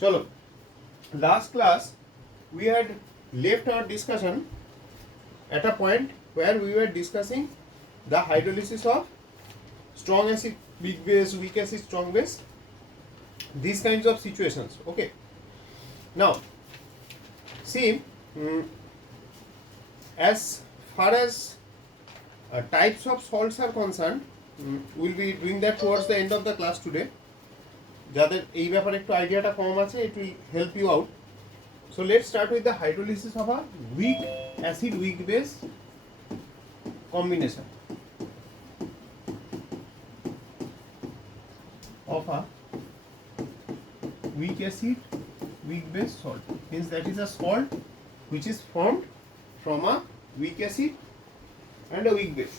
chalo, last class we had left our discussion at a point where we were discussing the hydrolysis of strong acid, weak base, weak acid, strong base, these kinds of situations. Okay, now see, as far as types of salts are concerned, we'll be doing that towards the end of the class today. যাদের এই ব্যাপারে একটু আইডিয়াটা কম আছে, it will help you out. So let's start with the hydrolysis of a weak acid weak base combination of a weak acid weak base salt. Means that is a salt which is formed from a weak acid and a weak base,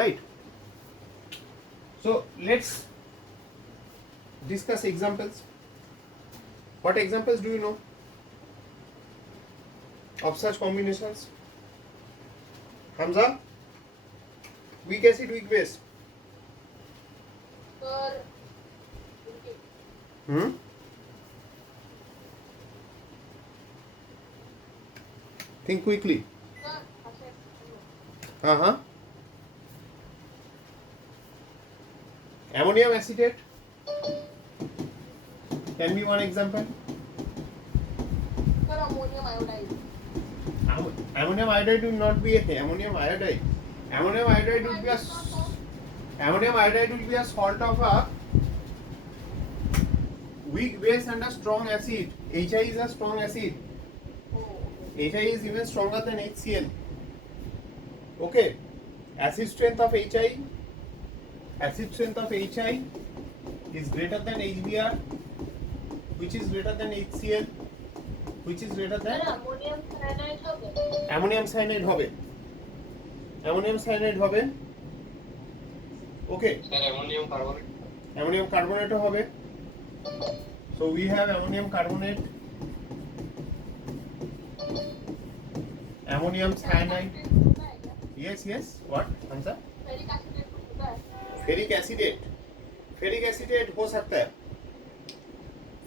right? So let's discuss examples. What examples do you know of such combinations? Hamza, weak acid weak base. Think quickly. Ammonium acetate can be one example. Ammonium iodide. Ammonium iodide will not be ammonium iodide. Ammonium iodide will be a salt of a weak base and a strong acid. HI is a strong acid. HI is even stronger than HCl. Okay, acid strength of HI is greater than HBr, which is greater than HCl, which is greater than ammonium cyanide হবে. Okay, ammonium carbonate হবে. So we have ammonium carbonate, ammonium cyanide. Yes, what answer? Ferric acetate हो सकता है.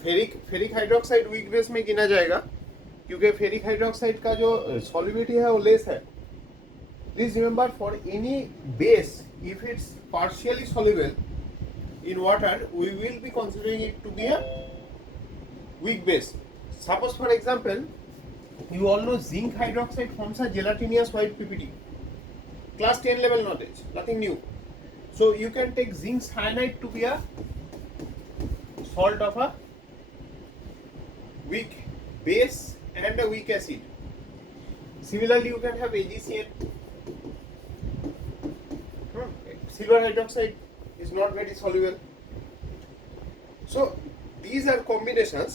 Ferric hydroxide weak base में गिना जाएगा क्योंकि ferric hydroxide का जो सॉल्युबिलिटी है वो लेस है. Please remember, for any base if it's partially soluble in water we will be considering it to be a weak base. Suppose for example you all know zinc hydroxide forms a gelatinous white PPT. Class 10 level knowledge, nothing new. So you can take zinc cyanide to be a salt of a weak base and a weak acid. Similarly you can have AgCN. Silver hydroxide is not very soluble. So these are combinations.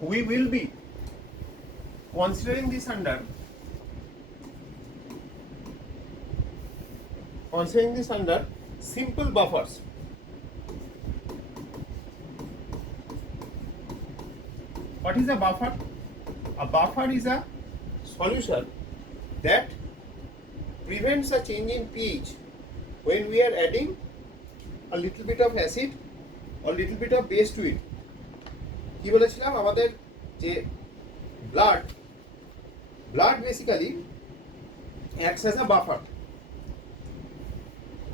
We will be considering this under simple buffers. What is a buffer? A buffer is a solution that prevents a change in pH when we are adding a little bit of acid or little bit of base to it. কি বলেছিলাম আমাদের যে blood basically acts as a buffer.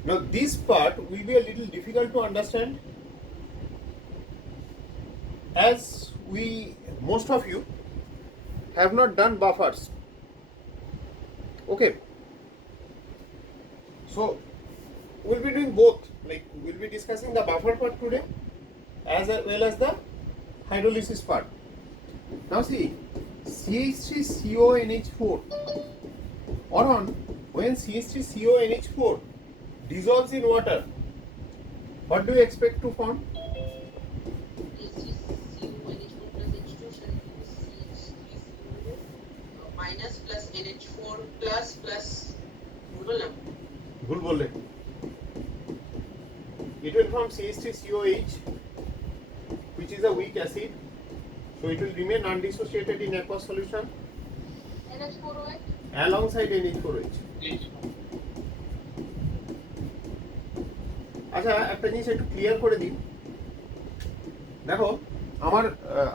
Now this part will be a little difficult to understand as most of you have not done buffers. Okay, so we'll be doing both. Like we'll be discussing the buffer part today as well as the hydrolysis part. Now see, CH3CONH4 or on when CH3CONH4 dissolves in water, what do you expect to form? minus plus NH4 plus भूल बोल रहे. It will form CH3COH, which is a weak acid, so it will remain undissociated in aqueous solution NH4OH alongside NH4OH. আচ্ছা একটা জিনিস একটু ক্লিয়ার করে দিই. দেখো আমার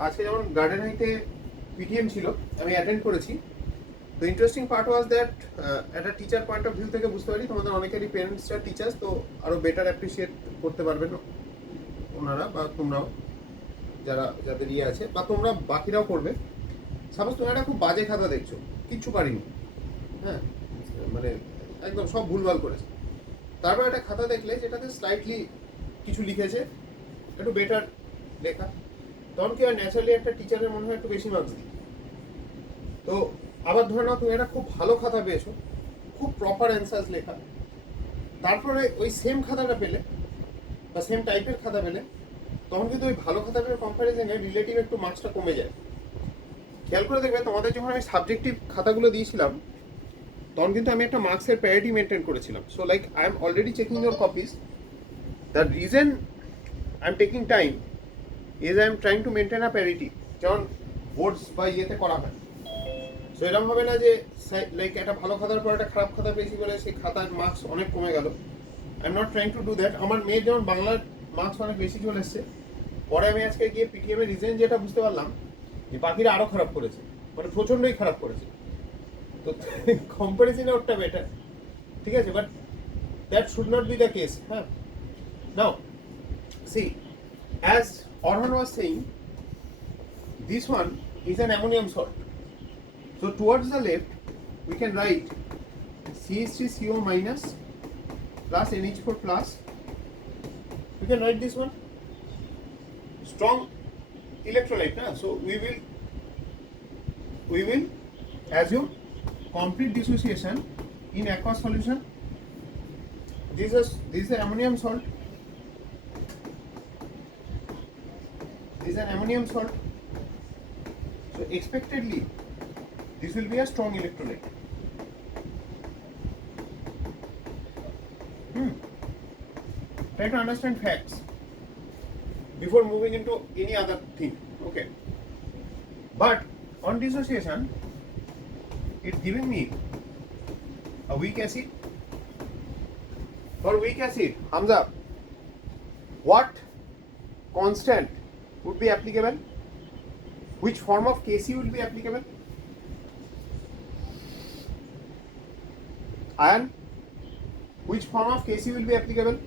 আজকে যেমন গার্ডেন হাইতে পিটিএম ছিল, আমি অ্যাটেন্ড করেছি। তো ইন্টারেস্টিং পার্ট ওয়াজ দ্যাট একটা টিচার পয়েন্ট অফ ভিউ থেকে বুঝতে পারি তোমাদের অনেকেরই পেরেন্টসরা টিচার্স, তো আরও বেটার অ্যাপ্রিসিয়েট করতে পারবেন ওনারা বা তোমরাও যাদের ইয়ে আছে, বা তোমরা বাকিরাও করবে। সাপোজ তুমি একটা খুব বাজে খাতা দেখছো, কিচ্ছু পারিনি, হ্যাঁ মানে একদম সব ভুলভাল করেছে, তারপর একটা খাতা দেখলে যেটাতে স্লাইটলি কিছু লিখেছে, একটু বেটার লেখা, তখন কি হয় ন্যাচারালি একটা টিচারের মনে হয় একটু বেশি মার্কস দিই। তো আবার ধরে নাও তুমি একটা খুব ভালো খাতা পেয়েছো, খুব প্রপার অ্যান্সার্স লেখা, তারপরে ওই সেম খাতাটা পেলে বা সেম টাইপের খাতা পেলে, তখন কিন্তু ওই ভালো খাতাটার কম্প্যারিজনে রিলেটিভ একটু মার্কসটা কমে যায়। খেয়াল করে দেখবে তোমাদের যখন আমি সাবজেক্টিভ খাতাগুলো দিয়েছিলাম, তখন কিন্তু আমি একটা মার্কসের প্যারিটি মেনটেন করেছিলাম। So like I am already checking your copies, the reason I am taking time is I am trying to maintain আ প্যারিটি, যেমন বোর্ডস বা ইয়েতে করা হয়। সো এরকম হবে না যে লাইক একটা ভালো খাতার পর একটা খারাপ খাতা পেয়েছি বলে সেই খাতার মার্কস অনেক কমে গেল। I am not trying to do that. আমার মেয়ের যেমন বাংলার মার্কস অনেক বেশি চলে এসছে, পরে আমি আজকে গিয়ে পিটিএম এর রিজন যেটা বুঝতে পারলাম যে বাকিরা আরও খারাপ করেছে, মানে প্রচণ্ডই খারাপ করেছে। তো কম্পারিজনে ওরটা বেটার, ঠিক আছে, but that should not be the case. হ্যাঁ, now see, as Orhan was saying, this one is an ammonium salt. So towards the left, we can write CH3CO minus plus NH4 plus. We can write this one. Strong electrolyte, na? So we will assume complete dissociation in aqueous solution. This is ammonium salt. This is an ammonium salt. So expectedly, this will be a strong electrolyte. Try to understand facts before moving into any other thing. Okay. But on dissociation, it's giving me a weak acid. For weak acid, Hamza, what constant would be applicable? Which form of Kc will be applicable? Iron, which form of Kc will be applicable?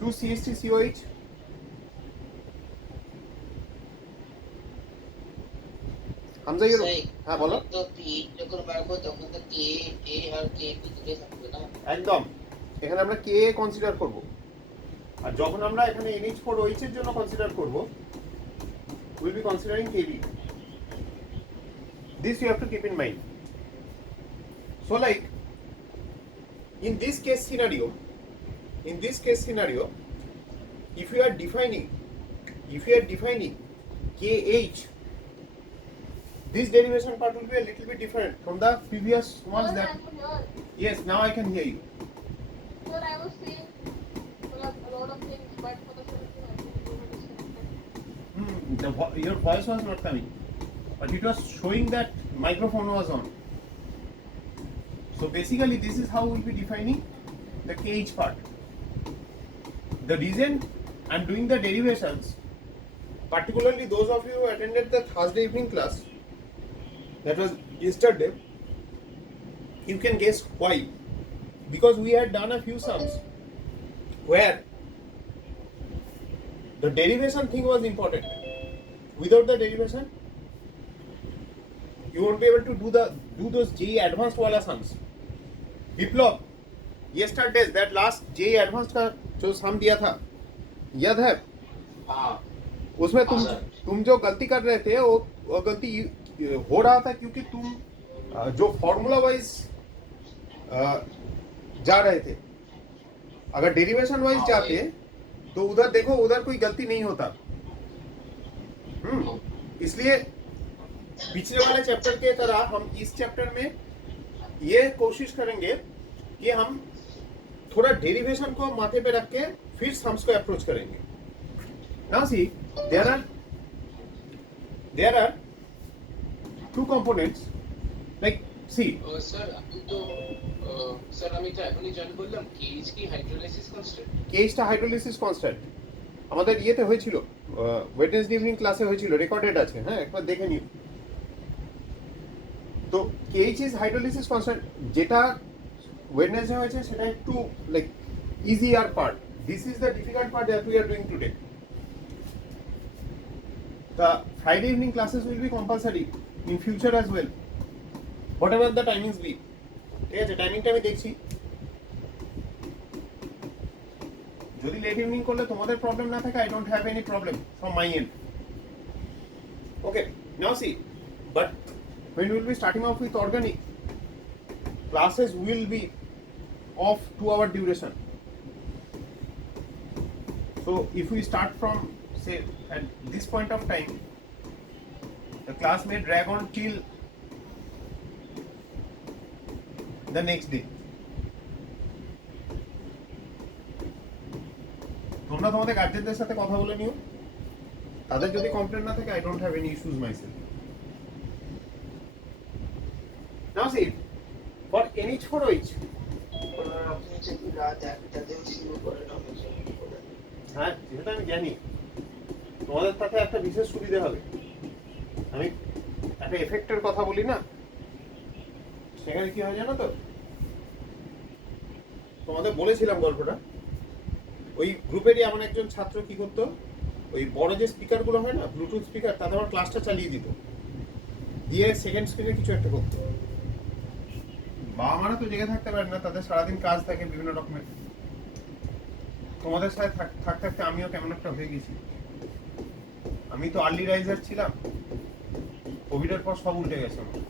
2CH3COH. Hamza, you হ্যাঁ বলো। তো পি যখন বাড়বো তখন তো কে আর কে দুটোই থাকবে না একদম, এখানে আমরা কে কনসিডার করব, আর যখন আমরা এখানে NH4OH এর জন্য কনসিডার করব, will be considering KB. This you have to keep in mind. So like in this case scenario, if you are defining KH, this derivation part will be a little bit different from the previous ones Sir, that. I'm here. Yes, now I can hear you. Sir, I was saying a lot of things, but for the solution, I think you were disconnected. Your voice was not coming, but it was showing that microphone was on. So basically, this is how we'll be defining the KH part. The reason I'm doing the derivations, particularly those of you who attended the Thursday evening class, that was yesterday, you can guess why. Because we had done a few sums where the derivation thing was important. Without the derivation, you won't be able to do those JEE advanced wala sums. Biplab, yesterday that last JEE advanced का जो sum दिया था, याद है? हाँ उसमें तुम जो गलती कर रहे थे वो गलती हो रहा था क्योंकि तुम जो फॉर्मूला वाइज जा रहे थे। अगर डेरिवेशन वाइज जाते तो उधर देखो, उधर कोई गलती नहीं होता। इसलिए पिछले वाले चैप्टर के तरह हम इस चैप्टर में ये कोशिश करेंगे कि हम थोड़ा डेरिवेशन को माथे पे रख के फिर सम्स को अप्रोच करेंगे। Now see, there are two components. Like see, sir আমি তো স্যার আমি তো এখনই জয়েন করলাম কেএইচ কি হাইড্রোলাইসিস কনস্ট্যান্ট KH টা hydrolysis constant. আমাদের ইয়েতে হয়েছিল, ওয়েডনেসডে ইভিনিং ক্লাসে হয়েছিল, রেকর্ডেড আছে, হ্যাঁ একবার দেখে নিও। তো কেএইচ ইজ হাইড্রোলিসিস কনস্ট্যান্ট, যেটা ওয়েডনেসডে হয়েছে সেটা একটু like easier part, this is the difficult part that we are doing today. The Friday evening classes will be compulsory in future as well, whatever the timings be. ঠিক আছে, টাইমিংটা আমি দেখছি, যদি লেট ইভিনিং করলে তোমাদের প্রবলেম না থাকে, I don't have any problem from my end. Okay, now see, but when we will be starting off with organic, classes will be of 2 hour duration. So if we start from say at this point of time, the class may drag on till the next day. তোমরা তোমাদের গার্জেনদের সাথে কথা বলে নিও, তাদের যদি complain না থাকে, I don't have any issues myself. Now see, for NH for which, আপনি যদি রাত 1টাতেও শুরু করেন আমাকে বলেন। হ্যাঁ যেটা আমি জানি, তোমাদের তাতে একটা বিশেষ সুবিধা হবে। আমি একটা এফেক্টের কথা বলি না, সেখানে কি হয় জানো তো, তোমাদের বলেছিলাম গল্পটা, ওই গ্রুপেরই এমন একজন ছাত্র কি করতো, ওই বড় যে স্পিকারগুলো হয় না, ব্লুটুথ স্পিকার, তাতে আমার ক্লাসটা চালিয়ে দিত, দিয়ে সেকেন্ড স্ক্রিনে কিছু একটা করতো। বাবা মারা তো জেগে থাকতে পারে না, তাদের সারাদিন কাজ থাকে বিভিন্ন রকমের। তোমাদের সাথে থাকতে থাকতে আমিও কেমন একটা হয়ে গেছি। আমি তো আর্লি রাইজার ছিলাম, কোভিডের পর সব উল্টে গেছে আমার।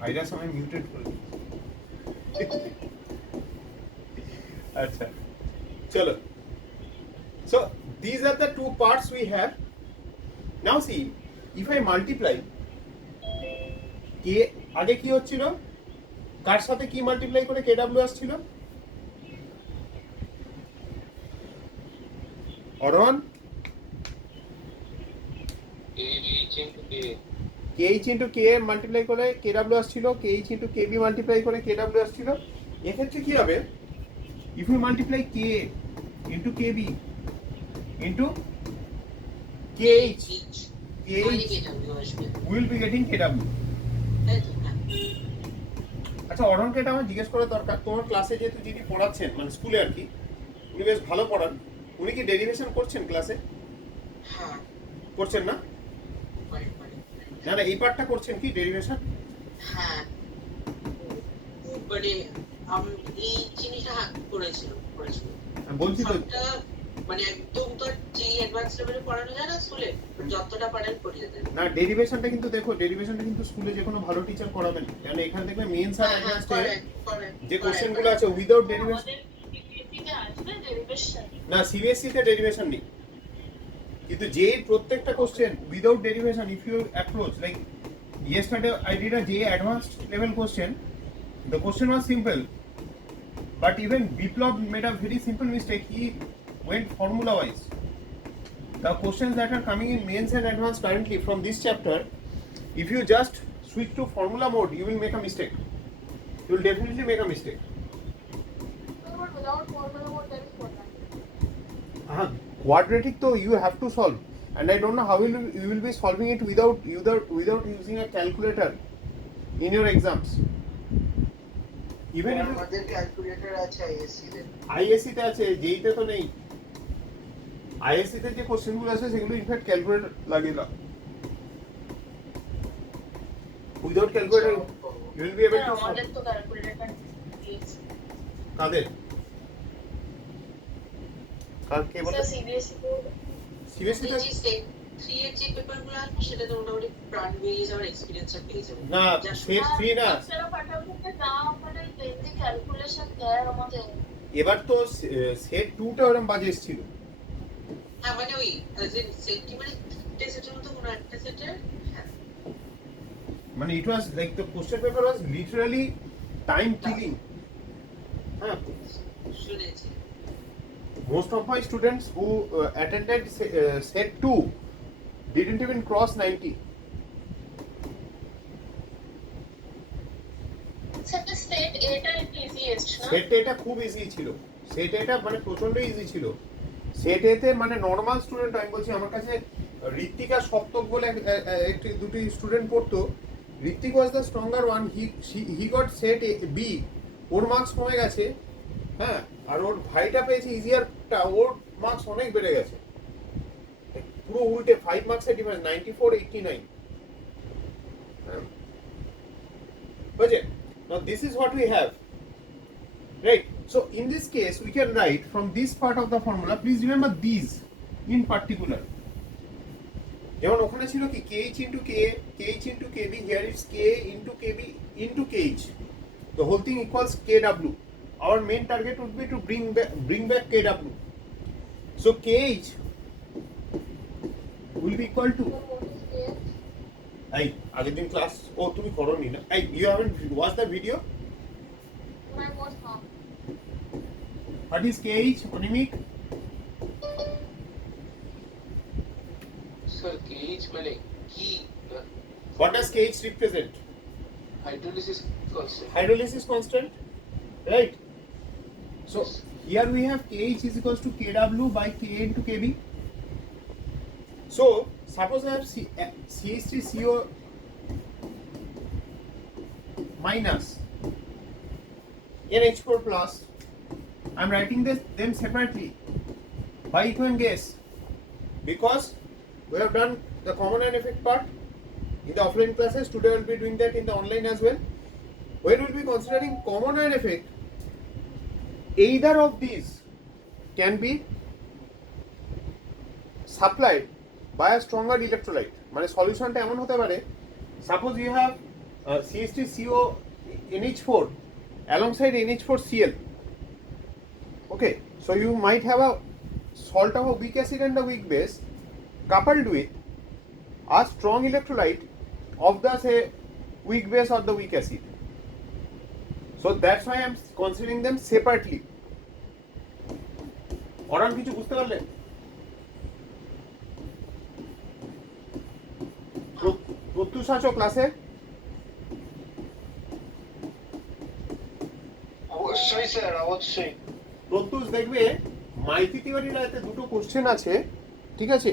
ভাইরাস আমায় মিউটেট করে দিয়েছে। আচ্ছা চলো, so these are the 2 parts we have. Now see, if I multiply, কে আগে কি হচ্ছিল, কার সাথে কি মাল্টিপ্লাই করে KW আসছিল, অরন KH into K মাল্টিপ্লাই করে KW আসছিল, KH into KB মাল্টিপ্লাই করে KW আসছিল। এক্ষেত্রে কি হবে, if we multiply K into KB into KH, KH we will be getting KW. আচ্ছা অরণকে এটা আমার জিজ্ঞেস করা দরকার, তোমার ক্লাসে যেহেতু যিনি পড়াচ্ছেন, মানে স্কুলে আর কি, উনি বেশ ভালো পড়ান, উনি কি ডেরিভেশন করছেন ক্লাসে? হ্যাঁ করছেন না? না না, এই পার্টটা করছেন কি ডেরিভেশন? হ্যাঁ, মানে আমি এই জিনিসটা করেছিল বলছি তো, মানে একদম তো যে অ্যাডভান্স লেভেলে পড়ানো যায় না স্কুলে, যতটা পারেন পড়িয়ে দেন। না ডেরিভেশনটা কিন্তু দেখো, ডেরিভেশনটা কিন্তু স্কুলে যে কোনো ভালো টিচার করাবেন, কারণ এখানে দেখবে মেইনস আর অ্যাডভান্স যে কোশ্চেনগুলো আছে উইদাউট ডেরিভেশন, না সিবিএসসি তে ডেরিভেশন নেই, কিন্তু যে প্রত্যেকটা question without derivation, if you approach like yesterday I did a J advanced level question, the question was simple, but even Biplab made a very simple mistake, he went formula wise. The questions that are coming in mains and advanced currently from this chapter, if you just switch to formula mode, you will make a mistake, you will definitely make a mistake. But without formula mode, there is quadratic. Quadratic though you have to solve, and I don't know how you will be solving it without using a calculator in your exams. Even if আমাদের ক্যালকুলেটর আছে আইএসসি তে, ISC তে আছে, JEE তে তো নেই। ISC তে যে কোশ্চেনগুলো আছে সেগুলো ইনফ্যাক্ট ক্যালকুলেটর লাগে না, without calculator you will be able to solve. আমাদের তো ক্যালকুলেটর দিয়েছে। কাদের? কার কে বলে? সিবিএসসি বোর্ড, সিবিএসসি তে যে সেট 3 এর যে পেপারগুলো আসবে সেটাতে মোটামুটি প্রাণ বেরিয়ে যাওয়ার এক্সপেরিয়েন্সটা পেয়ে যাবেন। না সেট 3 না, সেটা পাঠাতে না মানে বেসিক ক্যালকুলেশন দেয় আমাদের। এবার তো সেট 2 টা ওরকম বাজে এসেছিল। হ্যাঁ মানে ওই সেটটি মানে টেস্টের মতো কোনো একটা সেটের, হ্যাঁ মানে it was like the question paper was literally time killing. শুনেছি। Most of my students who attended set 2 didn't even cross 90. সেটা স্টেট এটা ইজিয়েস্ট না? সেট এটা খুব ইজি ছিল, সেট এটা মানে প্রচন্ড ইজি ছিল। সেট এতে মানে নর্মাল স্টুডেন্ট, আমি বলছি আমার কাছে ঋত্বিকা সপ্তক বলে একটি দুটি স্টুডেন্ট পড়তো। Ritwik was the stronger one, he got set B, ওর মার্কস কমে গেছে, হ্যাঁ, আর ওর ভাইটা পেয়েছে ইজিয়ারটা, ওর মার্কস অনেক বেড়ে গেছে, পুরো উল্টে 5 মার্কসের ডিফারেন্স, 94-89। বুঝে? Now this is what we have, right? So in this case we can write from this part of the formula, please remember these in particular. যেমন ওখানে ছিল কি kh into ka, kh into kb, here is k into kb into kh, the whole thing equals kw. Our main target would be to bring back kw. So kh will be equal to, What is KH? এই আগের দিন ক্লাস তুমি করোনি না, এই you haven't watched the video? My was half. What is kh, Onimik? Sir, KH মানে কি? What does kh represent? Hydrolysis constant. Hydrolysis constant, right? So here we have kh is equals to kw by ka into kb. So suppose I have CH3CO minus NH4 plus, I'm writing them separately by equivalent gas, because we have done the common and effect part in the offline classes. Today I will be doing that in the online as well. When we will be considering common and effect, either of these can be supplied by a stronger electrolyte. মানে সলিউশনটা এমন হতে পারে, suppose you have CH3CO NH4 alongside NH4Cl. Okay, so you might have a salt of a weak acid and a weak base coupled with a strong electrolyte of the say weak base or the weak acid. So that's why I am considering them separately. অরান কিছু বুঝতে পারলেন? প্রত্যুষ আছো ক্লাসে? অবশ্যই স্যার, অবশ্যই। প্রত্যুষ দেখবে মাইতি তিওয়ারির এতে দুটো কোশ্চেন আছে, ঠিক আছে?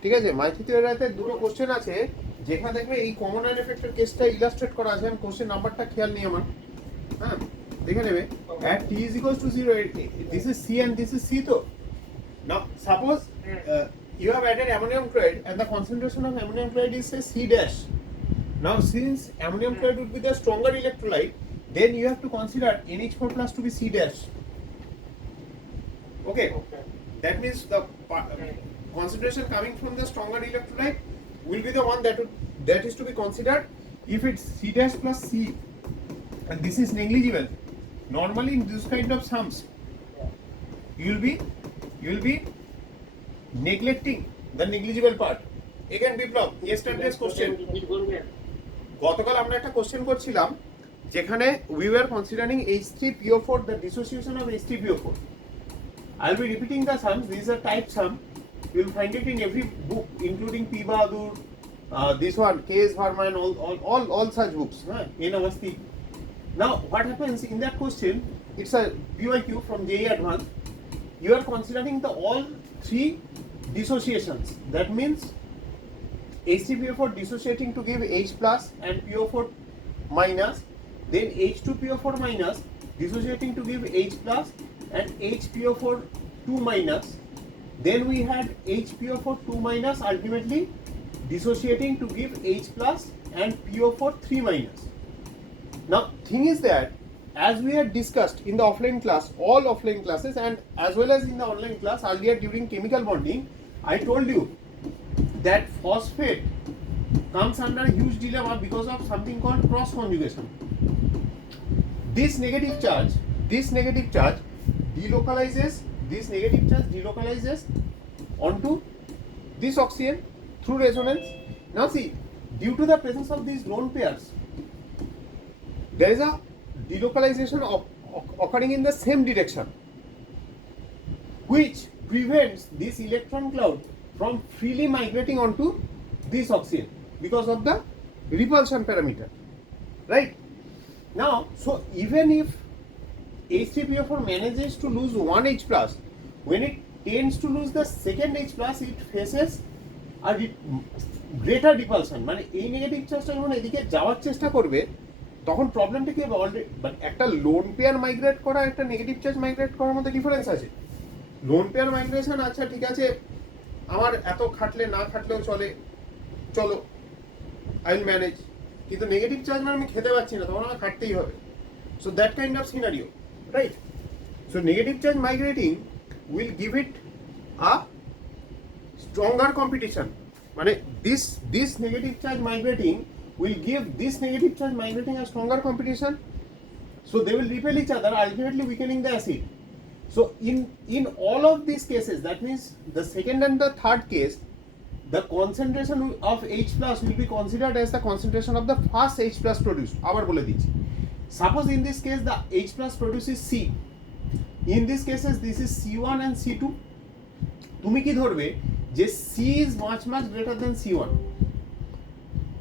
ঠিক আছে, মাইতি তিওয়ারির এতে দুটো কোশ্চেন আছে, যেখানে দেখবে এই কমন অ্যান্ড এফেক্টের কেসটা ইলাস্ট্রেট করা আছে। আমি কোশ্চেন নাম্বারটা খেয়াল নেই আমার, হ্যাঁ দেখে নেবে। at t is equals to 0, this is C and this is C তো. Now suppose you have added ammonium chloride and the concentration of ammonium chloride is say C dash. Now since ammonium chloride would be the stronger electrolyte, then you have to consider NH4 plus to be C dash. Okay, that means the concentration coming from the stronger electrolyte will be the one that is to be considered if it's C dash plus C, and this is negligible. Normally in this kind of sums you will be neglecting the negligible part. Again Biplab, yesterday's question, গতকাল আমরা একটা কোশ্চেন করছিলাম যেখানে we were considering H3PO4, the dissociation of H3PO4. I'll be repeating the sums. These are type sum. You will find it in every book, including P. Bahadur, this one, K.S. Verma, and all such books. In Avasti. Now, what happens in that question? It's a BYQ from JE Advanced. You are considering all three dissociations. That means H3PO4 dissociating to give H plus and PO4 minus, then H2PO4 minus dissociating to give H plus and HPO4 2 minus, then we had HPO4 2 minus ultimately dissociating to give H plus and PO4 3 minus. Now thing is that as we had discussed in the offline class, all offline classes, and as well as in the online class earlier during chemical bonding, I told you that phosphate comes under a huge dilemma because of something called cross conjugation. This negative charge delocalizes onto this oxygen through resonance. Now see, due to the presence of these lone pairs, there is a delocalization occurring in the same direction, which prevents this electron cloud from freely migrating onto this oxygen because of the repulsion parameter, right? Now, so even if H3PO4 manages to lose one H plus. When it tends to lose the second H plus, it faces a greater repulsion. মানে এই নেগেটিভ চার্জটা যখন এদিকে যাওয়ার চেষ্টা করবে তখন প্রবলেমটা কি হবে? অলরেডি বাট একটা লোন পেয়ার মাইগ্রেট করা একটা নেগেটিভ চার্জ মাইগ্রেট করার মধ্যে ডিফারেন্স আছে। লোন পেয়ার মাইগ্রেশন আচ্ছা ঠিক আছে, আমার এত খাটলে না খাটলেও চলে, চলো আই উইল ম্যানেজ, কিন্তু নেগেটিভ চার্জ মানে আমি খেতে পাচ্ছি না, তখন আমার খাটতেই হবে। So that kind of scenario, right? So negative charge migrating will give it a stronger competition, মানে this negative charge migrating will give this negative charge migrating a stronger competition, so they will repel each other, ultimately weakening the acid. So in all of these cases, that means the second and the third case, the concentration of H plus will be considered as the concentration of the first H plus produced. আবার বলে দিচ্ছি, suppose in this case the H plus produces C, in these cases this is C1 and C2, তুমি কি ধরবে যে C is much greater than C1,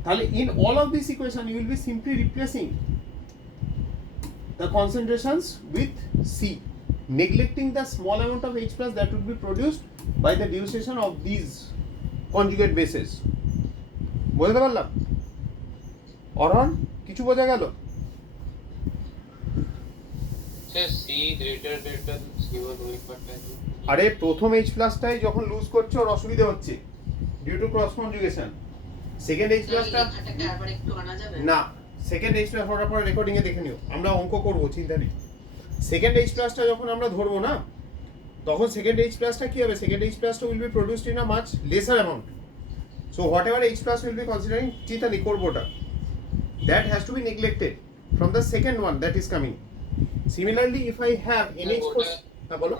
তাহলে in all of this equation you will be simply replacing the concentrations with C, neglecting the small amount of H plus that would be produced by the dissociation of these conjugate bases. বুঝতে পারলাম? অরহন কিছু বোঝা গেল? C greater than C1 ওই পার্টটা। আরে প্রথম H প্লাসটাই যখন লুজ করছে ওর অসুবিধা হচ্ছে due to cross conjugation. Second H প্লাসটা আবার একটু আনা যাবে না, সেকেন্ড H প্লাস হওয়ার পর রেকর্ডিং এ দেখে নিও, আমরা অঙ্ক করব, চিন্তা নেই। সেকেন্ড H প্লাসটা যখন আমরা ধরবো না, তখন সেকেন্ড H প্লাসটা কি হবে? সেকেন্ড H প্লাসটা will be produced in a much lesser amount. So whatever H plus will be considering, চিন্তা নেই করবো ওটা, that has to be neglected from the second one that is coming. Similarly, if I have NH4, হ্যাঁ বলো।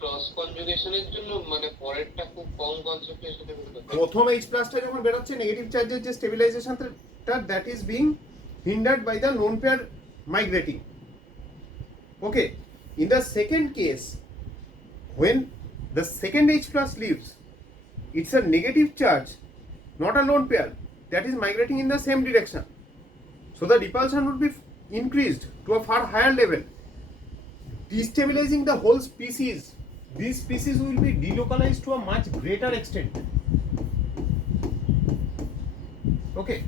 ক্রস কনজুগেশনের জন্য মানে পরেরটা খুব কম কনসেন্ট্রেশনে বেরোবে। প্রথম H প্লাসটা যখন বেরোচ্ছে নেগেটিভ চার্জের যে স্টেবিলাইজেশনটা that is being hindered by the lone pair migrating. Okay, in the second case, when the second H plus leaves, it's a negative charge, not a lone pair, that is migrating in the same direction. So the repulsion would be increased to a far higher level, destabilizing the whole species. These species will be delocalized to a much greater extent. Okay,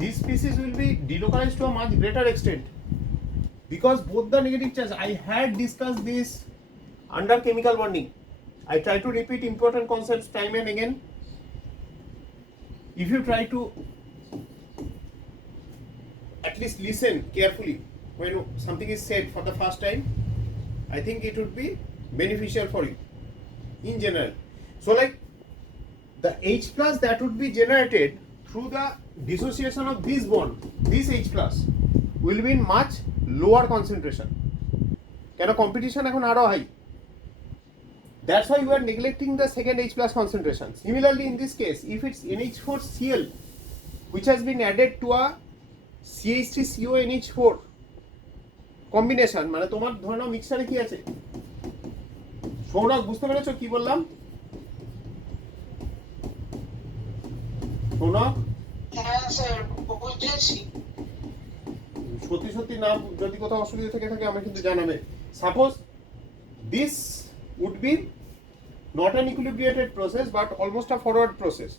these species will be delocalized to a much greater extent because both the negative charge, I had discussed this under chemical bonding. I try to repeat important concepts time and again. If you try to at least listen carefully when something is said for the first time, I think it would be beneficial for you in general. So like the H plus that would be generated through the dissociation of this bond, this H plus will be in much lower concentration. কেন competition এখন আরো high. That's why you are neglecting the second H plus concentration. Similarly, in this case, if it's NH4Cl, which has been added to a CH3CONH4 combination, মানে তোমার ধরে নাও মিক্সচারে কি আছে? সৌরভ বুঝতে পেরেছো কি বললাম? সৌরভ? হ্যাঁ স্যার বুঝেছি। সত্যি না যদি কোথাও অসুবিধা থেকে থাকে আমাকে কিন্তু জানাবে। Suppose this would be not an equilibrated process but almost a forward process.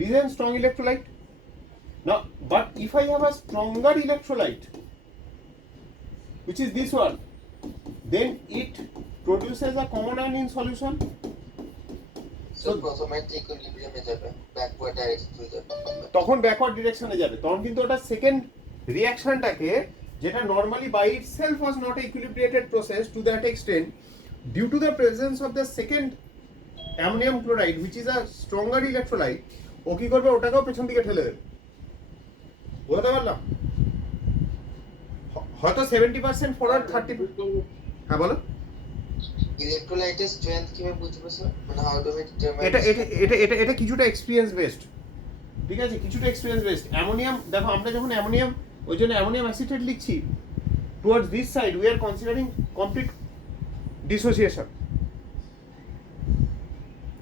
Reason strong electrolyte. Now, but if I have a stronger electrolyte, which is this one, then it produces a common ion in solution. So প্রথমে ইকুইলিব্রিয়ামে যাবে, backward direction হয়ে যাবে। তখন ব্যাকওয়ার্ড ডিরেকশনে যাবে, তখন কিন্তু ওটা সেকেন্ড রিঅ্যাকশনটাকে যেটা normally by itself was not a equilibrated process to that extent, due to the presence of the second ammonium chloride which is a stronger electrolyte, ও কি করবে? ওটাকেও পেছন দিকে ঠেলে দেবে। বুঝতে পারলাম? হয়তো 70% ফরওয়ার্ড 30%। হ্যাঁ বলো। ইলেক্ট্রোলাইটের স্ট্রেংথ কিভাবে বুঝবো স্যার? মানে হাউ ডু উই ডিটারমাইন? এটা কিছুটা এক্সপেরিয়েন্স বেসড, ঠিক আছে? কিছুটা এক্সপেরিয়েন্স বেসড। অ্যামোনিয়াম দেখো, আমরা যখন অ্যামোনিয়াম, ওই জন্য অ্যামোনিয়াম অ্যাসিটেট লিখছি, towards this side we are considering complete dissociation,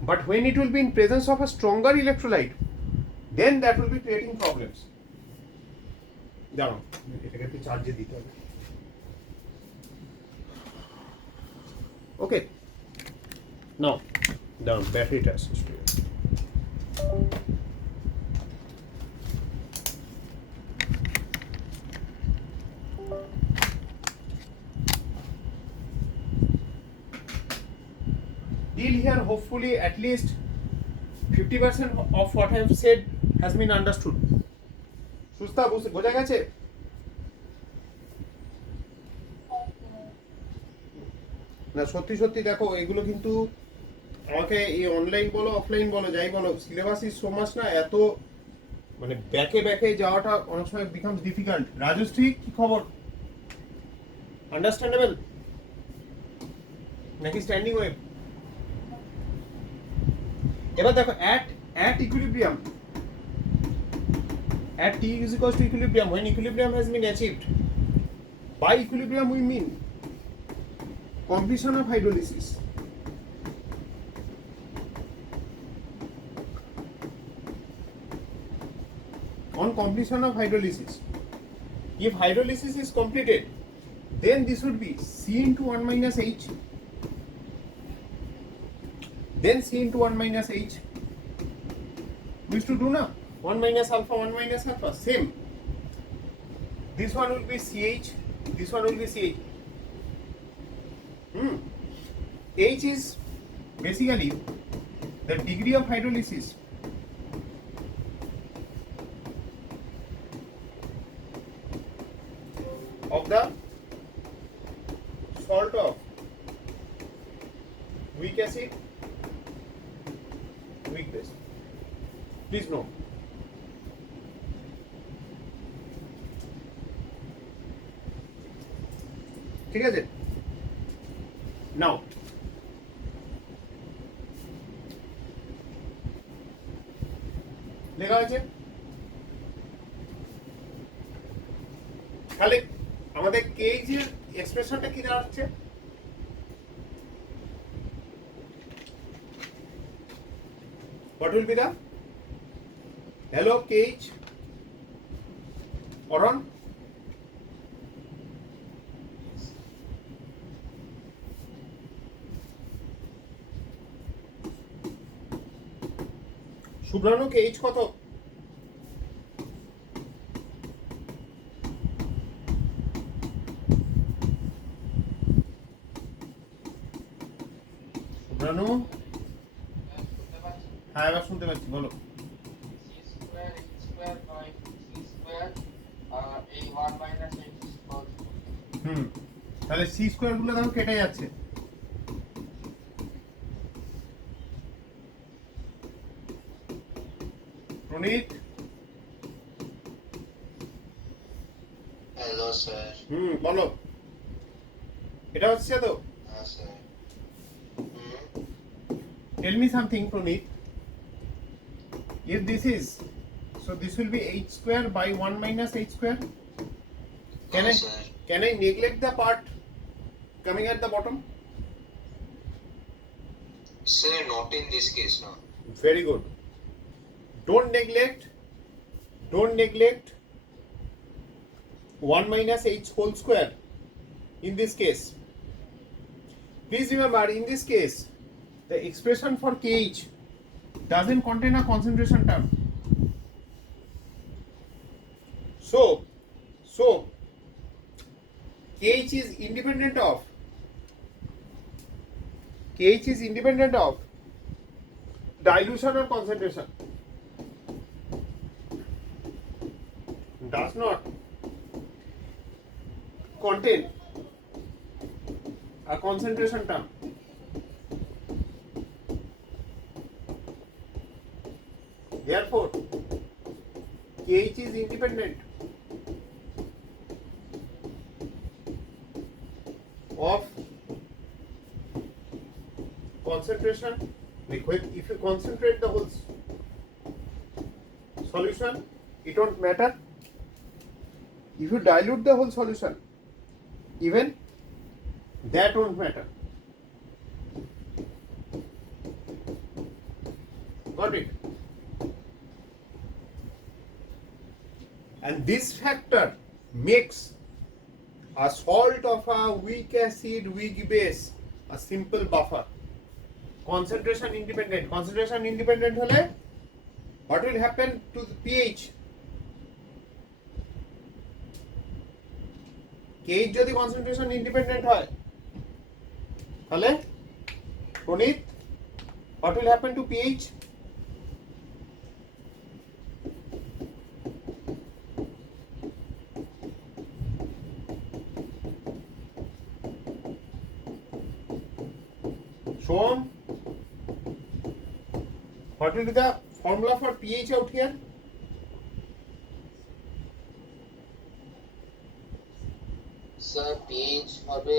but when it will be in presence of a stronger electrolyte, then that will be creating problems. দাঁড়াও, এটাকে একটু চার্জে দিতে হবে। Okay. Now the battery test is clear. Till here, hopefully, at least 50% of what I have said has been understood. সুস্তা বোঝা গেছে? না সত্যি সত্যি দেখো এগুলো কিন্তু আমাকে এই অনলাইন বলো অফলাইন বলো যাই বলো সিলেবাস ইজ সো মাচ না এত মানে ব্যাকে ব্যাকে যাওয়াটা অনেক সময় বিকামস ডিফিকাল্ট। রাজশ্রী কি খবর? আন্ডারস্ট্যান্ডেবল নাকি স্ট্যান্ডিং ওয়েভ? এবার দেখো at equilibrium, at t is equals to equilibrium, when equilibrium has been achieved, by equilibrium we mean completion of hydrolysis. On completion of hydrolysis, if hydrolysis is completed, then this would be C into 1 minus H, then C into 1 minus H. We used to do now 1 minus alpha, 1 minus alpha, same. This one will be CH, this one will be CH. H is basically the degree of hydrolysis of the salt of weak acid, weak base. Please know. ঠিক আছে? Now লেখা আছে তাহলে আমাদের কেজ এর এক্সপ্রেশনটা কি দাঁড়াচ্ছে? What will be the hello KH or on শুভ্রাণু KH কত? শুভ্রাণু হ্যাঁ এবার শুনতে পাচ্ছি বলো। তাহলে সি স্কোয়ার গুলো দেখো কেটে যাচ্ছে। প্রণীত হ্যালো স্যার। বলো এটা হচ্ছে তো? হ্যাঁ sir. Tell me something, Pranit. If this is, so this will be h square by 1 minus h square. Can I neglect the part coming at the bottom? Sir, not in this case, no. Very good. Don't neglect 1 minus h whole square in this case. Please remember, in this case, the expression for KH doesn't contain a concentration term. So KH is independent of dilution or concentration. Does not contain a concentration term. Therefore, KH is independent of concentration. Like if you concentrate the whole solution, it won't matter. If you dilute the whole solution, even that won't matter. Got it? And this factor makes a salt of a weak acid, weak base a simple buffer. Concentration independent. Concentration independent হলে what will happen to the pH? pH যদি concentration independent হয় তাহলে Punit, what will happen to pH? Shown. What will be the formula for pH out here? Sir pH হবে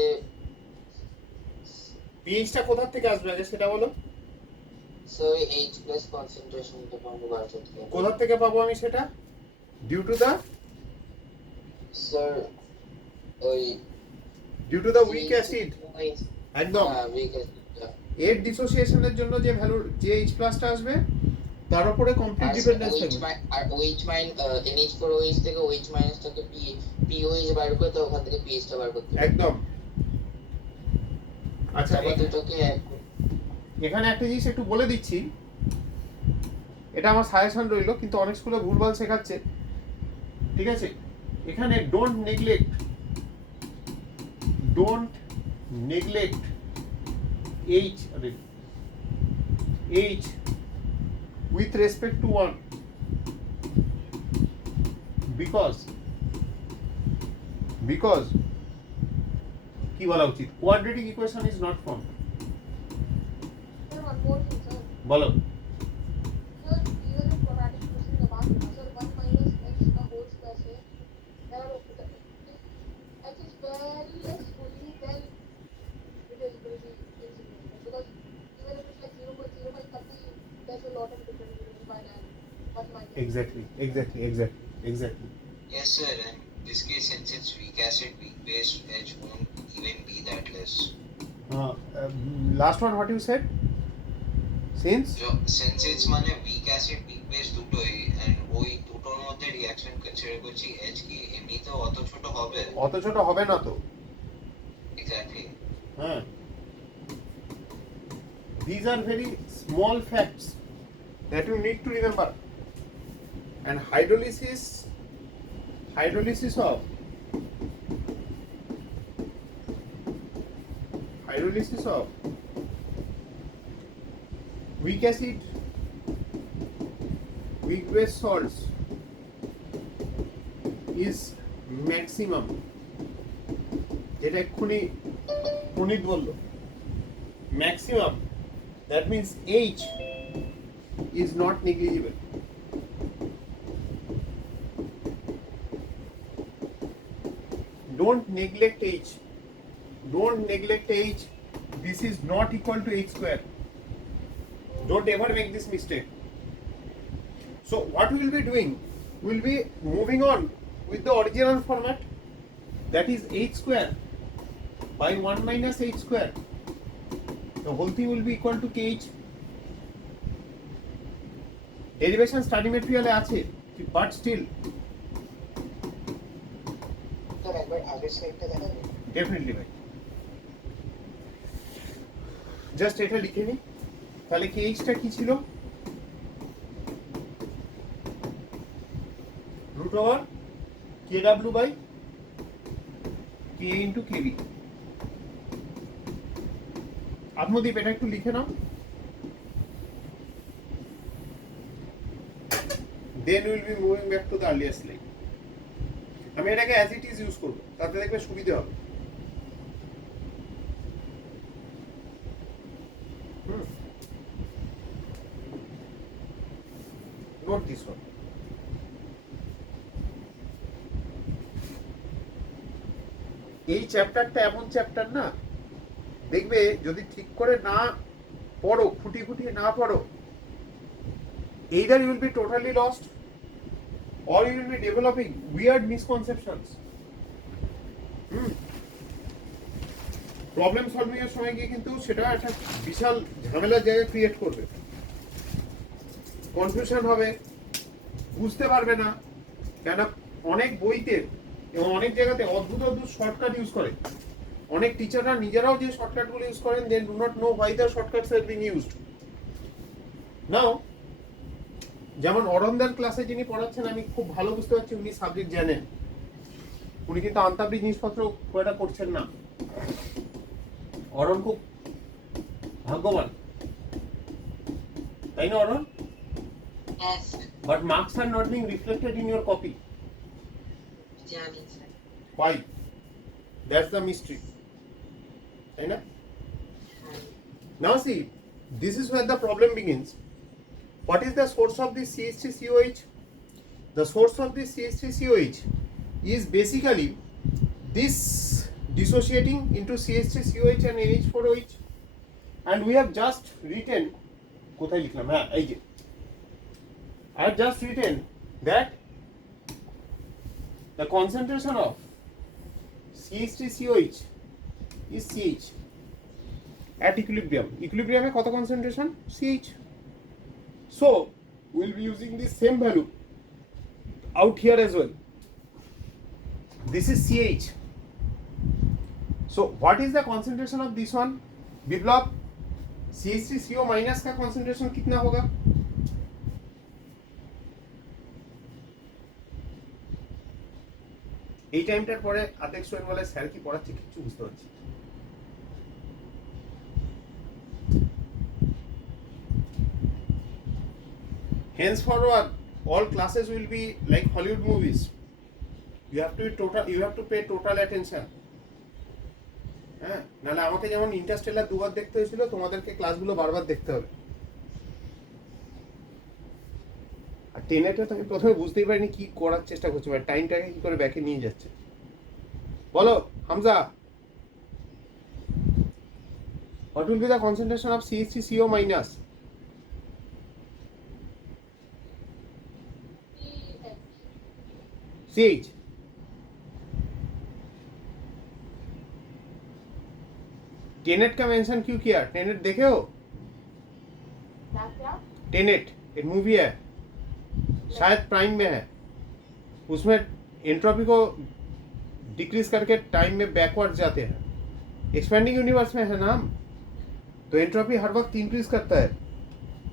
pH টা কোথা থেকে আসবে আগে সেটা বলো। স্যার এইচ প্লাস কনসেন্ট্রেশনটা পাবো বাড়তে থেকে। কোথা থেকে পাবো আমি সেটা? Due to the weak acid. একদম উইক অ্যাসিড এর ডিসোসিয়েশনের জন্য যে ভ্যালু যে H প্লাসটা আসবে তার উপরে কমপ্লিট ডিপেন্ডেন্স থাকবে। আর OH NH করে OH থেকে OH মাইনাসটাকে POH বার করে তো ওখান থেকে pH টা বার করতে হবে। একদম। আচ্ছা তারপর দুটোকে এখানে একটা জিনিস একটু বলে দিচ্ছি, এটা আমার সাজেশন রইলো, কিন্তু অনেক স্কুলে ভুলভাল শেখাচ্ছে, ঠিক আছে? এখানে don't neglect H with respect to 1 because কি বলা উচিত, quadratic equation is not form. Sir, one more thing, sir. বলো। Sir, even in quadratic equation the mark, sir, 1 minus x the whole square, say, there are if x is very less fully, then it is very insignificant. Because even if it's like 0.0530, there's a lot of difference between 1 and 1 minus. Exactly. Yes, sir. And this case, since it's weak acid, weak base, H won't even be that less. Last one, what you said? Since Since it's মানে weak acid, weak base দুটোই, and ওই দুটোর মধ্যে reaction consider করছি H কি এমনিতে অত ছোট হবে না তো। Exactly. হ্যাঁ, these are very small facts that you need to remember. And hydrolysis of weak acid, weak base salts is maximum, যেটা এক্ষুনি পুনিত বললো, maximum, that means H is not negligible. Don't neglect H. This is not equal to H square. Don't ever make this mistake. So what we will be doing, we will be moving on with the original format, that is H square by 1 minus H square. The whole thing will be equal to KH. Derivation study material এ আছে, but still sir একবার আগের স্লাইডটা দেখাবেন? definitely ভাই, জাস্ট এটা লিখে নি। তাহলে KH টা কি ছিল? √/KW by K into KB। Atmadeep এটা একটু লিখে নাও, then we will be moving back to the earlier slide. আমি এটাকে as it is ইউজ করব, তাতে দেখবে সুবিধা হবে। Note this one. এই চ্যাপ্টারটা এমন চ্যাপ্টার না, দেখবে যদি ঠিক করে না পড়ো, খুঁটিয়ে না পড়ো, either you will be totally lost or you will be developing weird misconceptions. Problem solving এর সময় গিয়ে কিন্তু সেটা একটা বিশাল ঝামেলার জায়গা ক্রিয়েট করবে, কনফিউশন হবে, বুঝতে পারবে না, কেন অনেক বইতে এবং অনেক জায়গাতে অদ্ভুত শর্টকাট ইউজ করে। অনেক টিচাররা নিজেরাও যে শর্টকাটগুলো ইউজ করেন they do not know why the shortcuts are being used. Now যেমন অরণদার ক্লাসে যিনি পড়াচ্ছেন আমি খুব ভালো বুঝতে পারছি উনি সাবজেক্ট জানেন, উনি কিন্তু আন্তাবৃত্ত জিনিসপত্র খুব একটা করছেন না। অরণ খুব ভাগ্যবান, তাই না অরণ? Yes, But marks are not being reflected in your copy. জানি sir. Why? That's the mystery. তাই না? Now see, this is where the problem begins. What is the source of this CH3COH? The source of this CH3COH is basically this dissociating into CH3COH and NH4OH, and we have just written কোথায় লিখলাম, হ্যাঁ এই যে I have just written that the concentration of CH3COH is CH at equilibrium. Equilibrium এ কত concentration? CH. So we'll be using the same value out here as well. This is CH. So what is the concentration of this one? Biplab, CH3CO minus का concentration कितना होगा? এই টাইমটার পরে আতেক স্টুডেন্ট বলে স্যার কি পড়াচ্ছে কিছু বুঝতে পারছি। Henceforward, all classes will be like Hollywood movies. You have to pay total attention. হ্যাঁ, নাহলে আমাকে যেমন ইন্টারস্টেলার দুবার দেখতে হয়েছিল, তোমাদেরকে ক্লাসগুলো বারবার দেখতে হবে। আর টেনেটে তো আমি প্রথমে বুঝতেই পারিনি কি করার চেষ্টা করছে, মানে টাইমটাকে কি করে ব্যাকে নিয়ে যাচ্ছে। বলো Hamza, what will be the concentration of CH3CO minus? CH. Tenet का मेंशन क्यों किया? टेनेट देखे हो? क्या? टेनेट एक मूवी है, शायद प्राइम में है, उसमें एंट्रोपी को डिक्रीज करके टाइम में बैकवर्ड जाते हैं। एक्सपेंडिंग यूनिवर्स में है ना हम, तो एंट्रोपी हर वक्त इंक्रीज करता है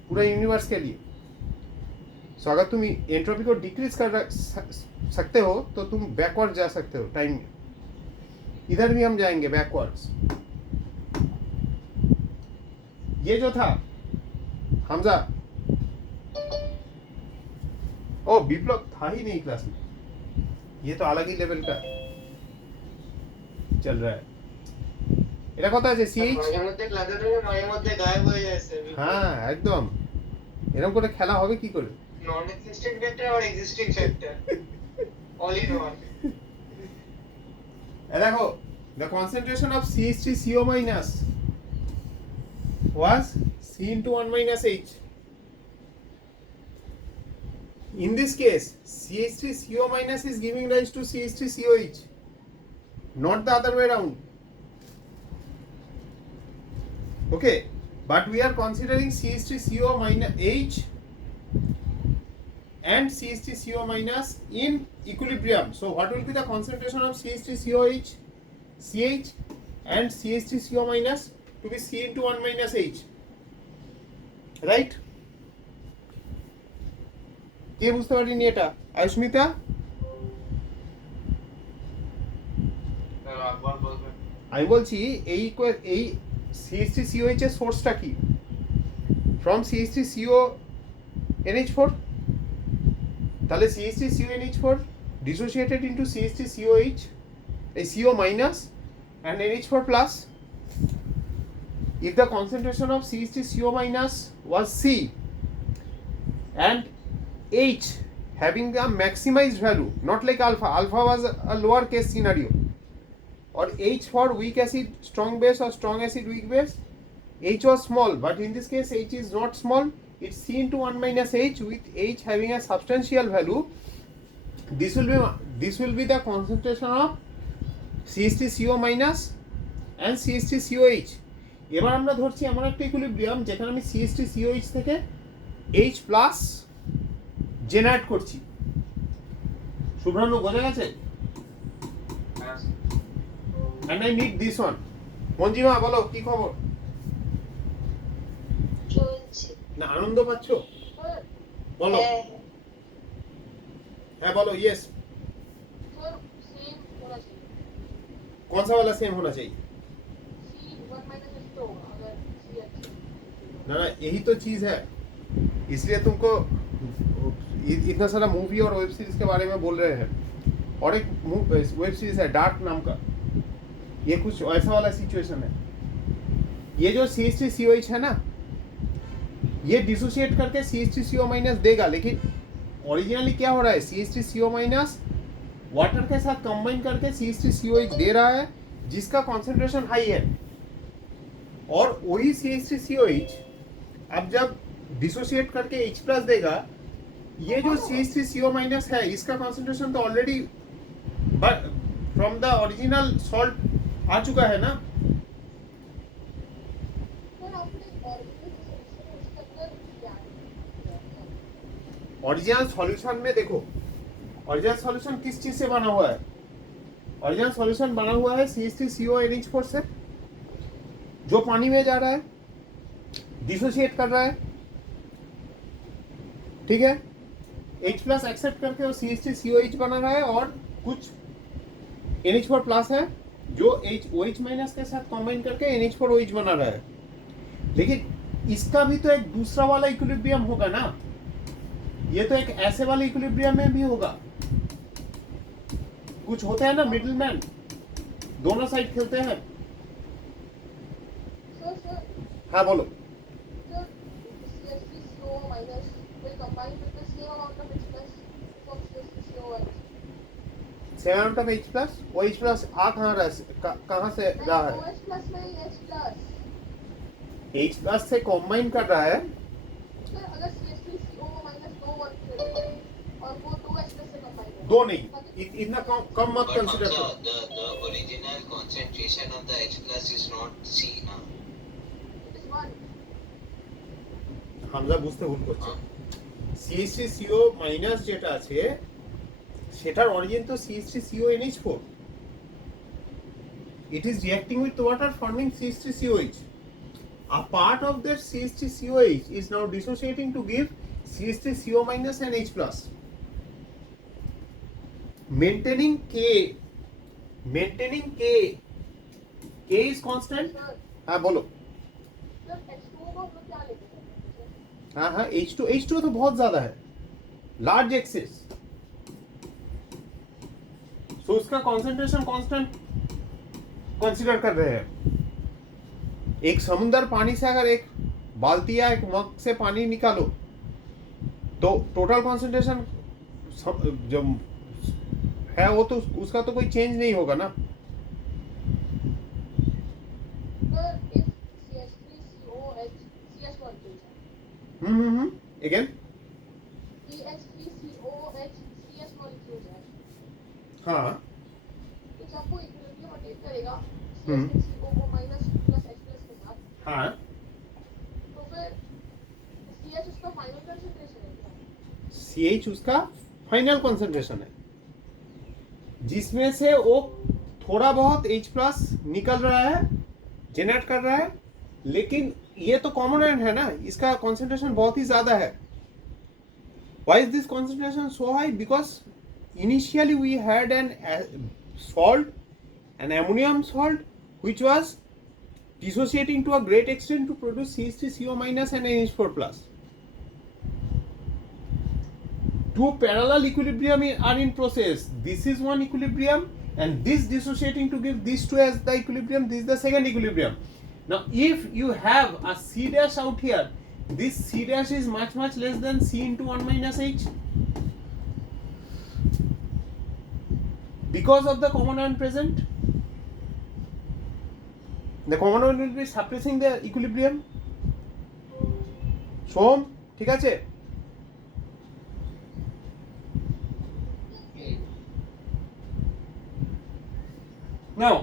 पूरा यूनिवर्स के लिए। सो अगर तुम एंट्रोपी को डिक्रीज कर सकते हो तो तुम बैकवर्ड जा सकते हो टाइम में। इधर भी हम जाएंगे बैकवर्ड्स। ये जो था हमजा, ओ विप्लव था ही नहीं क्लास में, ये तो अलग ही लेवल का चल रहा है। এটা কথা আছে সিএইচ, মাঝে মধ্যে ক্লাসে থেকে মাঝে মধ্যে গায়েব হয়ে যাচ্ছে। হ্যাঁ একদম এরকম করে খেলা হবে কি করে? নন এক্সিস্টিং ফ্যাক্টর আর existing factor all in one. দেখো, the concentration of CH3CO minus was C into 1 minus H. In this case, CH3CO minus is giving rise to CH3COH, not the other way around. Okay, but we are considering CH3CO minus H and CH3CO minus in equilibrium. So what will be the concentration of CH3COH, CH and CH3CO minus to be C into 1 minus H, right? কে বুঝতে পারিনি এটা? আয়ুষ্মিতা, আমি বলছি এই CH3COH এর সোর্সটা কি? From CH3CO NH4, তাহলে CH3CO NH4 dissociated into CH3COH, a CO minus and NH4 plus. If the concentration of CH3CO minus was C and H having the maximized value, not like alpha, alpha was a lower case scenario, or H for weak acid strong base or strong acid weak base, H was small, but in this case H is not small, it's C into 1 minus H with H having a substantial value. This will be the concentration of CH3CO minus and CH3COH. এবার আমরা ধরছি এমন একটা ইকুইলিব্রিয়াম যেখানে আমি CH3COH থেকে H plus generate করছি। শুভ্রানু বোঝা গেছে? and I need this one. মঞ্জিমা বলো কি খবর? চলছে না আনন্দ পাচ্ছো? বলো। হ্যাঁ হ্যাঁ বলো यस। सर सेम होना चाहिए कौन सा वाला सेम होना चाहिए? C1 माइनस एच तो होगा अगर C अच्छा ना ना यही तो चीज है, इसलिए तुमको इतना सारा मूवी और वेब सीरीज के बारे में बोल रहे हैं। और एक वेब सीरीज है डार्क नाम का, ये कुछ ऐसा वाला सिचुएशन है। ये जो CH3COH है ना, ये डिसोसिएट करके CH3CO माइनस देगा, लेकिन ओरिजिनली क्या हो रहा है, CH3CO माइनस वाटर के साथ कंबाइन करके CH3COH दे रहा है, जिसका कॉन्सेंट्रेशन हाई है। और वही CH3COH अब जब डिसोसिएट करके H प्लस देगा, ये जो CH3CO माइनस है इसका कॉन्सेंट्रेशन तो already from the original salt आ चुका है ना। सर आपने ऑरिजिनल उसके अंदर क्या ओरिजिनल सॉल्यूशन में देखो, ओरिजिनल सॉल्यूशन किस चीज से बना हुआ है? ओरिजिनल सॉल्यूशन बना हुआ है CH3CONH4 से, जो पानी में जा रहा है, डिसोसिएट कर रहा है, ठीक है। H प्लस एक्सेप्ट करके वो CH3COH बना रहा है, और कुछ NH4 प्लस है जो OH माइनस के साथ कंबाइन करके NH4OH बना रहा है। लेकिन इसका भी तो एक दूसरा वाला इक्विलिब्रियम होगा ना, ये तो एक ऐसे वाले इक्विलिब्रियम में भी होगा। कुछ होते हैं ना मिडलमैन, दोनों साइड खेलते हैं। सर हाँ बोलो। Sir CH3CO minus will combine with the same amount of H plus from CH3COH seven out of H plus, वो H प्लस आ कहाँ रहा है, कहाँ से रहा है? OH प्लस नहीं H प्लस H प्लस से कंबाइन कर रहा है। सर अगर CH3CO माइनस 2 वर्क और वो 2H प्लस से कंबाइन हो दो नहीं, इतना कम मत But कंसीडर करो। the original concentration of the H plus is not C now. it is 1 হামজা বুঝতে ভুল করছে। CH3CO মাইনাস যেটা আছে সেটার অরিজিন তো CH3CONH4, it is reacting with water forming CH3COH. A part of that CH3COH is now dissociating to give CH3CO minus and H plus, maintaining K is constant। Sir हाँ बोलो। Sir H2O को हम लोग क्या लेते हैं हाँ हाँ H2 तो बहुत ज्यादा है, लार्ज एक्सेस, तो उसका कॉन्सेंट्रेशन कांस्टेंट कंसीडर कर रहे हैं। एक समुद्र पानी से अगर एक बाल्टी या एक मग से पानी निकालो तो टोटल कॉन्सेंट्रेशन जो है वो तो उसका तो कोई चेंज नहीं होगा ना। Sir if CH3COH CH molecules है अगेन CH3COH CH molecules है हाँ तो जब वो इक्विलिब्रियम अटेन करेगा CH3CO minus plus H plus के साथ हाँ तो फिर CH उसका फाइनल कंसंट्रेशन है क्या? CH उसका फाइनल कॉन्सेंट्रेशन है, जिसमें से वो थोड़ा बहुत H प्लस निकल रहा है, जनरेट कर रहा है, लेकिन ये तो कॉमन है ना, इसका कॉन्सेंट्रेशन बहुत ही ज्यादा है। Why is this concentration so high? Because initially we had an salt, an ammonium salt, which was dissociating to a great extent to produce CH3CO minus and NH4 plus. Two parallel equilibrium are in process. This is one equilibrium, and this dissociating to give these two as the equilibrium. This is the second equilibrium. Now, if you have a C dash out here, this C dash is much less than C into 1 minus H. Because of the common ion present, the common ion will be suppressing the equilibrium. সোম ঠিক আছে? Now,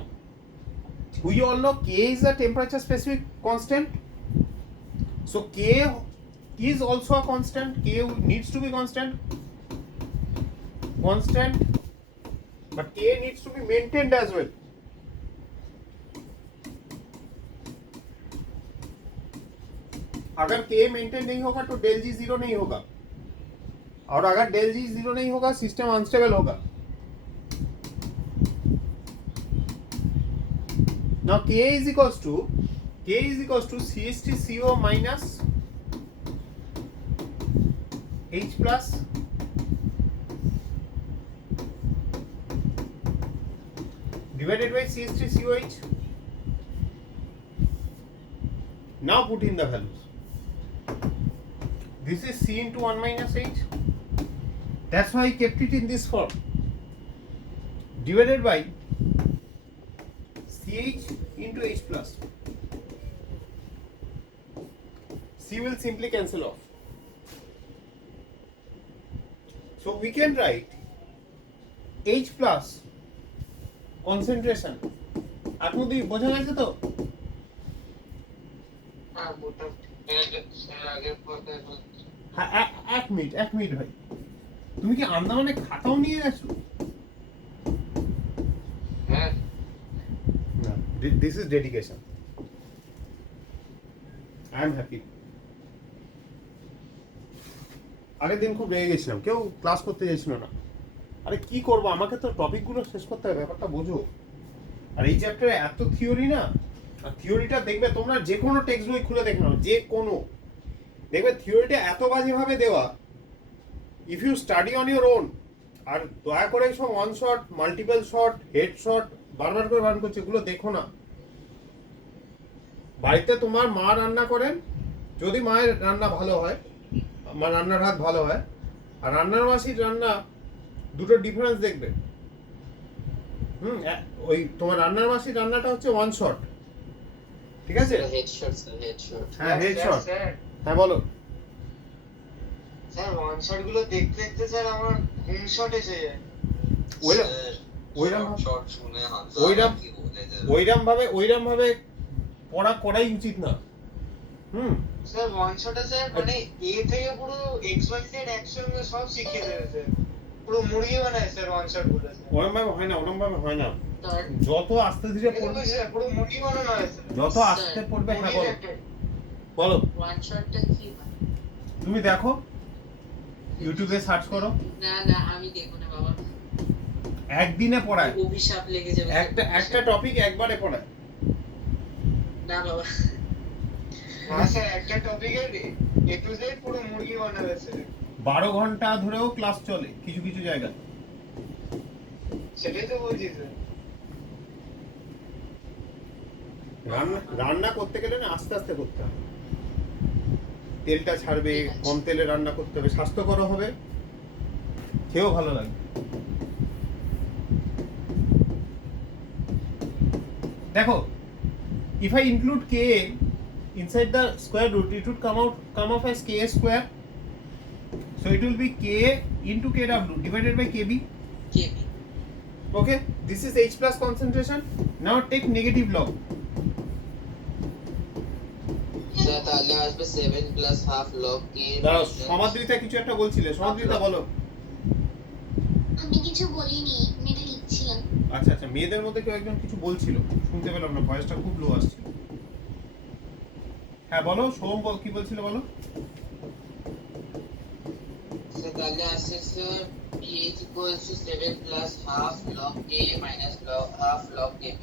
we all know K is a temperature specific constant. So K is also a constant. K needs to be constant, but K needs to be maintained as well. अगर के मेंटेन नहीं होगा तो डेल जी जीरो नहीं होगा, और अगर डेल जी जीरो नहीं होगा सिस्टम अनस्टेबल होगा. Now K is equals to CH3CO minus H plus divided by CH3COH. Now put in the values. This is C into 1 minus H. That's why I kept it in this form. Divided by CH into H plus. C will simply cancel off. So we can write H plus concentration. আপনাদের বোঝা গেছে তো? হ্যাঁ মোটামুটি স্যার আগের পরে হ্যাঁ এক মিনিট ভাই, তুমি কি আন্দামানে খাতাও নিয়ে গেছো? হ্যাঁ না, this is dedication. I am happy. আগের দিন খুব রেগে গেছিলাম, কেউ ক্লাস করতে চাইছিল না. আরে কি করবো, আমাকে তো টপিকগুলো শেষ করতে হবে, ব্যাপারটা বোঝো. আর এই চ্যাপ্টারে এত থিওরি না, আর থিওরিটা দেখবে তোমরা যে কোনো টেক্সট বই খুলে দেখে নাও, যে কোনো দেখবে থিওরিটা এত বাজেভাবে দেওয়া. If you study on your own, আর দয়া করে সব one shot, multiple shot, head shot বারবার করে বারণ করছে, এগুলো দেখো না. বাড়িতে তোমার মা রান্না করেন, যদি মায়ের রান্না ভালো হয়, আমার রান্নার হাত ভালো হয়, আর রান্নার মাসির রান্না, দুটো ডিফারেন্স দেখবে. ওই তোমার রান্নার মাসির রান্নাটা হচ্ছে ওয়ান শট, ঠিক আছে? হেডশট স্যার হেডশট হ্যাঁ হেড শট. হ্যাঁ বলো. স্যার ওয়ান শট গুলো দেখতে দেখতে স্যার আমার ঘুম শট এসে যায়। ওইরকম ভাবে পড়া করাই উচিত না. স্যার ওয়ান শটে স্যার মানে এ থেকে পুরো এক্স ওয়াই জেড একসঙ্গে সব শিখিয়ে দেবে স্যার, পুরো মুরগি বানায় স্যার ওয়ান শট গুলো স্যার। ওরকম ভাবে হয় না. যত আস্তে ধীরে পড়বে স্যার পুরো মুরগি বানানো হয় স্যার, যত আস্তে পড়বে. হ্যাঁ বলো. ওয়ান শটটা কি? তুমি দেখো, ইউটিউবে সার্চ করো. না আমি দেখো না বাবা, একদিনে পড়ায়, অভিশাপ লেগে যাবে. একটা টপিক একবারে পড়ায় না বাবা, না স্যার একটা টপিকের এ টু জেড পুরো মুরগি বানাবে স্যার। 12 ঘন্টা ধরেও ক্লাস চলে কিছু কিছু জায়গায়. সেটাই তো বলছি স্যার। রান্না করতে গেলে না আস্তে আস্তে করতে হবে. তেলটা ছাড়বে, কম তেলে রান্না করতে হবে, স্বাস্থ্যকর হবে, খেয়েও ভালো লাগবে. দেখো, if I include k inside the square root, it would come off as k square. So it will be k into kw divided by kb. KB. Okay, this is H plus concentration. Now take negative log. Sir তাহলে আসবে 7 plus half log কে। দাঁড়াও, সমাদ্রিতা কিছু একটা বলছিলে, সমাদ্রিতা বলো. আমি কিছু বলিনি, মেয়েটা লিখছিলাম। আচ্ছা, মেয়েদের মধ্যে কেউ একজন কিছু বলছিল, শুনতে পেলাম না, ভয়েসটা খুব লো আসছিল. হ্যাঁ বলো, সোম বল, কি বলছিল বলো. স্যার তাহলে আসছে sir pH equals to 7 plus half log K minus log half log Kb.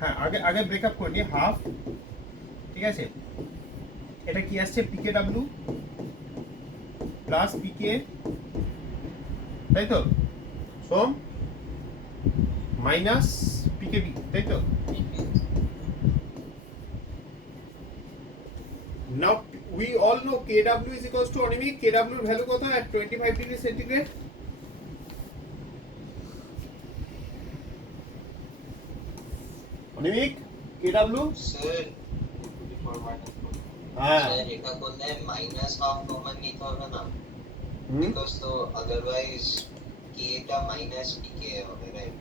হ্যাঁ আগে ব্রেকআপ করে নিই. হাফ, ঠিক আছে, এটা কি আসছে pKw প্লাস pK, তাই তো সোম, মাইনাস pKb, তাই তো. Now we all know Kw is equals to অনিমিক. Kw এর ভ্যালু কত at 25 ডিগ্রি সেন্টিগ্রেড? অনিমিক Kw স্যার হ্যাঁ স্যার এটা করলে মাইনাস হাফ কমন নিতে হবে না, বিকজ তো আদারওয়াইজ কি এটা মাইনাস পিকে হবে, রাইট?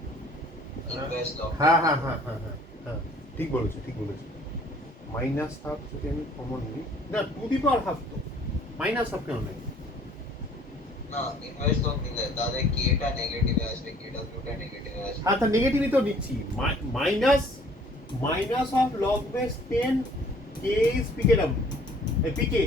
Inverse log. হ্যাঁ, ঠিক বলেছো. মাইনাস হাফ যদি আমি কমন নিই, না টু দি পাওয়ার হাফ, তো মাইনাস হাফ কেন নেই? না, ইনভার্স লগ নিলে তাহলে কি এটা নেগেটিভ আসবে, কি এটা দুটো নেগেটিভ আসবে. হ্যাঁ, তা নেগেটিভই তো নিচ্ছি. Minus of log base 10 k is pKw, pK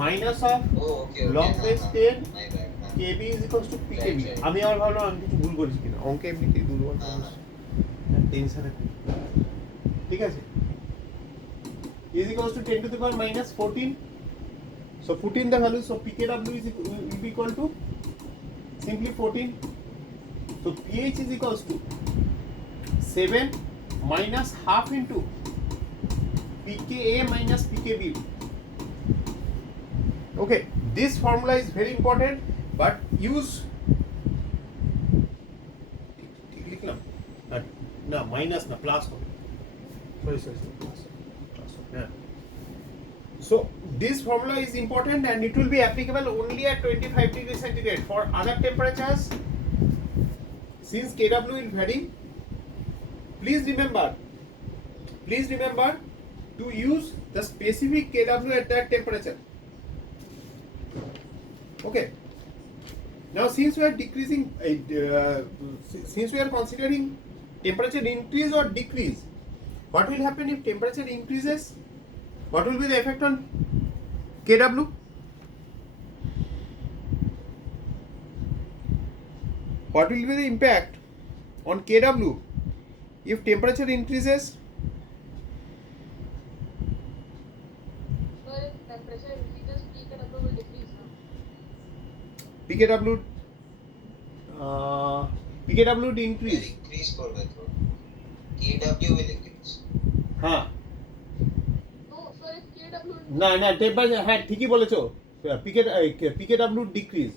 minus of oh okay log base 10 my bad kb is equals to pkb Right, right. আমি আবার ভাবলাম আমি কিছু ভুল করেছি কিনা অঙ্কে এমনিতেই দুর্বল টেনশনে ঠিক আছে is equals to 10 to the power minus 14 so put in the value so pkw will be equal to simply 14 so pH is equals to 7 minus half into pKa minus pkb okay this formula is very important but use ঠিক লিখলাম না মাইনাস না প্লাস হবে sorry plus yeah so this formula is important and it will be applicable only at 25 degrees centigrade for other temperatures since kW will vary please remember to use the specific kW at that temperature okay now since we are decreasing since we are considering temperature increase or decrease what will happen if temperature increases what will be the effect on kW what will be the impact on kW if temperature increases So if temperature increases, pKW will decrease now. pKW pKW would increase increase করবে তো kW will increase হ্যাঁ No, so if kW না টেম্পারেচার হ্যাঁ ঠিকই বলেছো pKW decrease